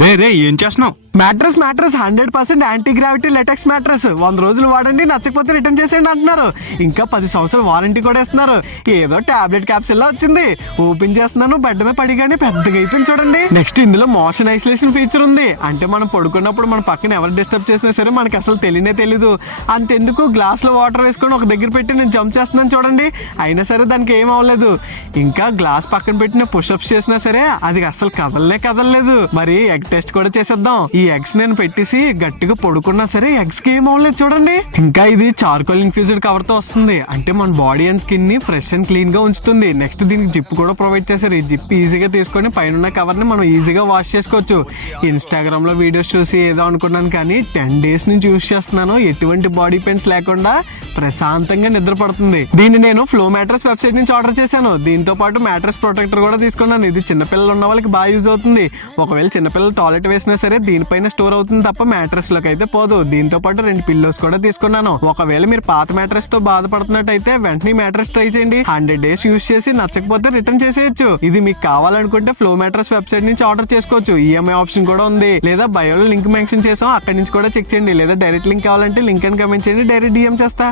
రే రే ఏం చేస్తున్నావు? Mattress 100% anti gravity latex mattress 100 రోజులు వాడండి, నచ్చకపోతే రిటర్న్ చేసేయండి అంటున్నారు. ఇంకా 10 సంవత్సరాల వారంటీ కూడా ఇస్తున్నారు. ఏదో టాబ్లెట్ క్యాప్సిల్ లా వచ్చింది. ఓపెన్ చేస్తున్నాను, బెడ్ మీద పడిగానే పెద్దగా అయిపోయింది చూడండి. నెక్స్ట్ ఇందులో మోషన్ ఐసోలేషన్ ఫీచర్ ఉంది. అంటే మనం పడుకున్నప్పుడు మన పక్కన ఎవరు డిస్టర్బ్ చేసినా సరే మనకి అసలు తెలియనే తెలీదు. అంతెందుకు గ్లాస్ లో వాటర్ వేసుకొని ఒక దగ్గర పెట్టి నేను జంప్ చేస్తున్నాను చూడండి, అయినా సరే దానికి ఏం అవ్వలేదు. ఇంకా గ్లాస్ పక్కన పెట్టిన పుషప్స్ చేసినా సరే అది అసలు కదలలేదు. మరి ఎగ్ టెస్ట్ కూడా చేసేద్దాం. ఈ ఎగ్స్ నేను పెట్టేసి గట్టిగా పడుకున్నా సరే ఎగ్స్ కి ఏం అవ్వలేదు చూడండి. ఇంకా ఇది చార్కోల్ ఇన్ఫ్యూజ్డ్ కవర్ తో వస్తుంది. అంటే మన బాడీ అండ్ స్కిన్ ని ఫ్రెష్ అండ్ క్లీన్ గా ఉంచుతుంది. నెక్స్ట్ దీనికి జిప్ కూడా ప్రొవైడ్ చేశారు. ఈ జిప్ ఈజీగా తీసుకొని పైన కవర్ ని మనం ఈజీగా వాష్ చేసుకోవచ్చు. ఇన్స్టాగ్రామ్ లో వీడియోస్ చూసి ఏదో అనుకున్నాను కానీ 10 days నుంచి యూస్ చేస్తున్నాను. ఎటువంటి బాడీ పెయిన్స్ లేకుండా ప్రశాంతంగా నిద్ర పడుతుంది. దీన్ని నేను ఫ్లో మ్యాట్రస్ వెబ్సైట్ నుంచి ఆర్డర్ చేశాను. దీంతో పాటు మ్యాట్రస్ ప్రొటెక్టర్ కూడా తీసుకున్నాను. ఇది చిన్నపిల్లలు ఉన్న వాళ్ళకి బాగా యూజ్ అవుతుంది. ఒకవేళ చిన్నపిల్లలు టాయిలెట్ వేసినా సరే దీనిపైన స్టోర్ అవుతుంది తప్ప మ్యాట్రస్ లోకి అయితే పోదు. దీంతో పాటు 2 పిల్లోస్ కూడా తీసుకున్నాను. ఒకవేళ మీరు పాత మ్యాట్రస్ తో బాధపడుతున్నట్టయితే వెంటనే మ్యాట్రస్ ట్రై చేయండి. 100 days యూస్ చేసి నచ్చకపోతే రిటర్న్ చేసేయచ్చు. ఇది మీకు కావాలనుకుంటే ఫ్లో మ్యాట్రస్ వెబ్సైట్ నుంచి ఆర్డర్ చేసుకోవచ్చు. ఈఎంఐ ఆప్షన్ కూడా ఉంది. లేదా బయోలో లింక్ మెన్షన్ చేసాం, అక్కడి నుంచి కూడా చెక్ చేయండి. లేదా డైరెక్ట్ లింక్ కావాలంటే లింక్ అని కమెంట్ చేయండి, డైరెక్ట్ డిఎం చేస్తా.